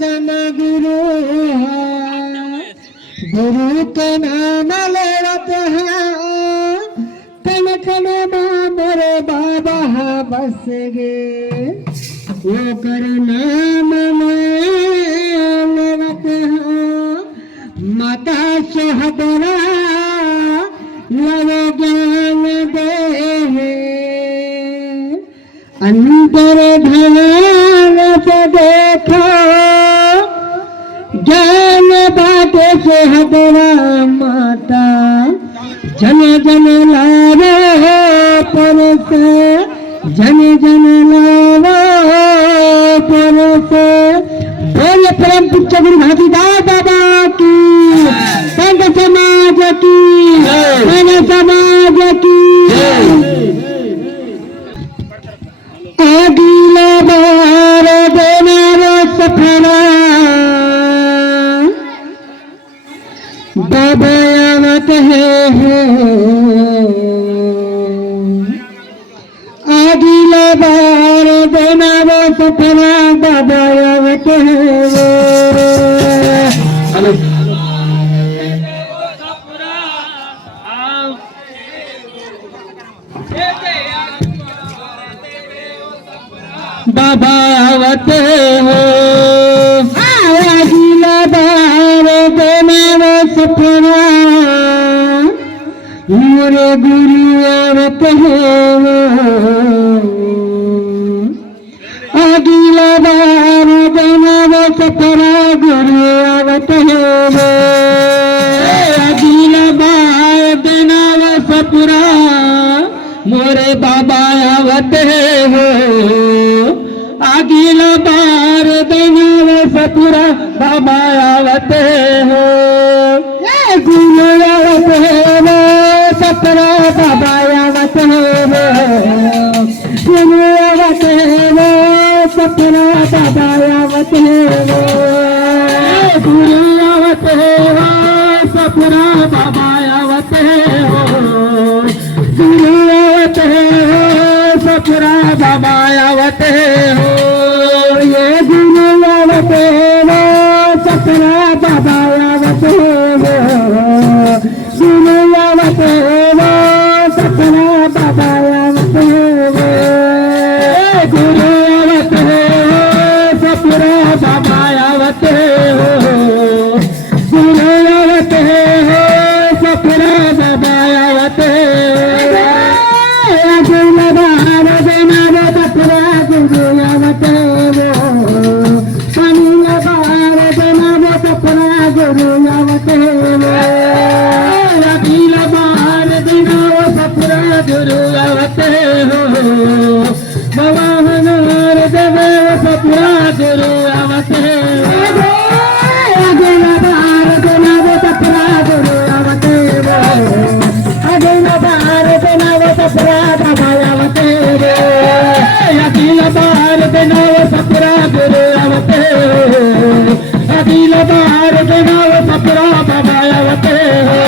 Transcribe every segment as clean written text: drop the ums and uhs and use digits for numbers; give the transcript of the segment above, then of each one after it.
गुरु गुरु के नाम लेते हैं कण कण मोरे बाबा बस गे वो कर नाम लेते हैं माता सोहबरा लव ज्ञान दे अंतर ध्यान से देखो ज्ञान बाटे से हबरा माता जन जन लावो पर से जन जन लावो पर से बोल परम पूज्य गुरु घासीदास बाबा की संत समाज की जन समाज की अगला बार देना सफला बाबा आवत है अगला बार देना सफला बाबा आवत है बाबा आवत हो अगला बार देना सफला मोरे गुरु आवत हो अगला बार देना सफला गुरु आवत हो अगला बार देना सफला मोरे बाबा आवत हो अगला बार देना सपुरा बाबा आवत हो गुरु आवत हो सपुरा बाबा आवत हो गुरु आवत हो सपुरा बाबा आवत हो गुरु आवत हो सपुरा बाबा आवत हो गुरु आवत हो सपुरा बाबा आवत हो ये गुरु आवत हो सपुरा बाबा आवत हो गुरु आवत हो सपुरा बाबा आवत हो गुरु आवत हो सपुरा बाबा आवत हो गुरु आवत हो सपुरा बाबा आवत हो अगला बार देना सपुरा गुरु आवत हो अगला बार देना सपुरा गुरु आवत हो अगला बार देना सपुरा गुरु आवत हो बाबा हमार देवे सपुरा गुरु आवत हो अगला बार देना सपुरा गुरु आवत हो अगला बार देना सपुरा बाबा आवत हो अगला बार देना सपुरा गुरु आवत हो अगला बार देना सपुरा बाबा आवत हो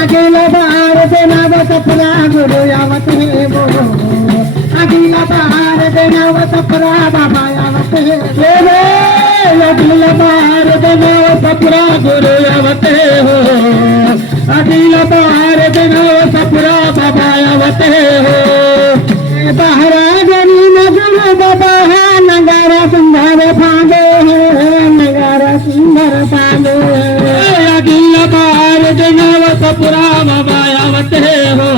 अगला बार देना सपुरा गुरु आवत हो अगला बार देना सपुरा बाबा आवत हो अगला बार देना सपुरा गुरु आवत हो अगला बार देना सपुरा बाबा आवत हो बहरा गनी नगर बाबा है नगारा सुंदर फांदे नगारा सुंदर फांदे अगला बार देना सपुरा बाबा आवत हो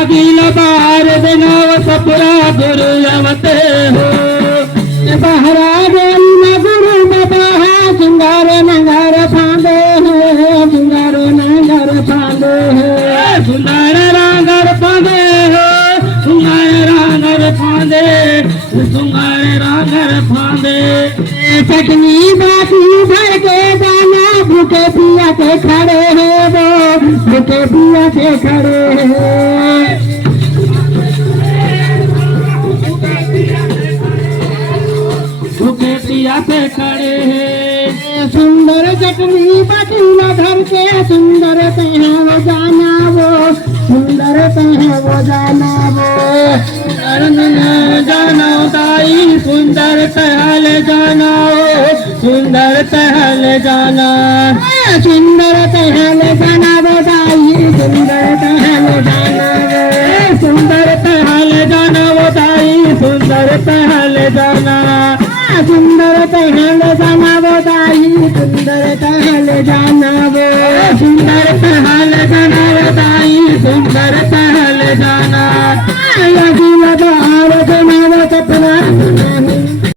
अगला बार देना सपुरा गुरु आवत हो बहरा गनी नगर बाबा है सुंदर नगर फांदे सुंदर नगर फांदे सुंदर नगर फांदे सुंदर नगर फांदे सुंदर नगर फांदे चटनी बाटी भर के दाना भूखे पिया के खड़े हैं वो भूखे पिया के खड़े हैं भूखे पिया के खड़े हैं सुंदर चटनी बाटी धर के सुंदर है वो जाना वो सुंदर है वो जाना वो जाना ताई सुंदर टहल जाना सुंदर टहल जाना सुंदर टहल जाना बताई सुंदर टहल जाना सुंदर टहल जाना बताई सुंदर टहल जाना सुंदर टहल जाना बताई सुंदर टहल जाना सुंदर टहल जाना बताई सुंदर टहल जाना लगी लगा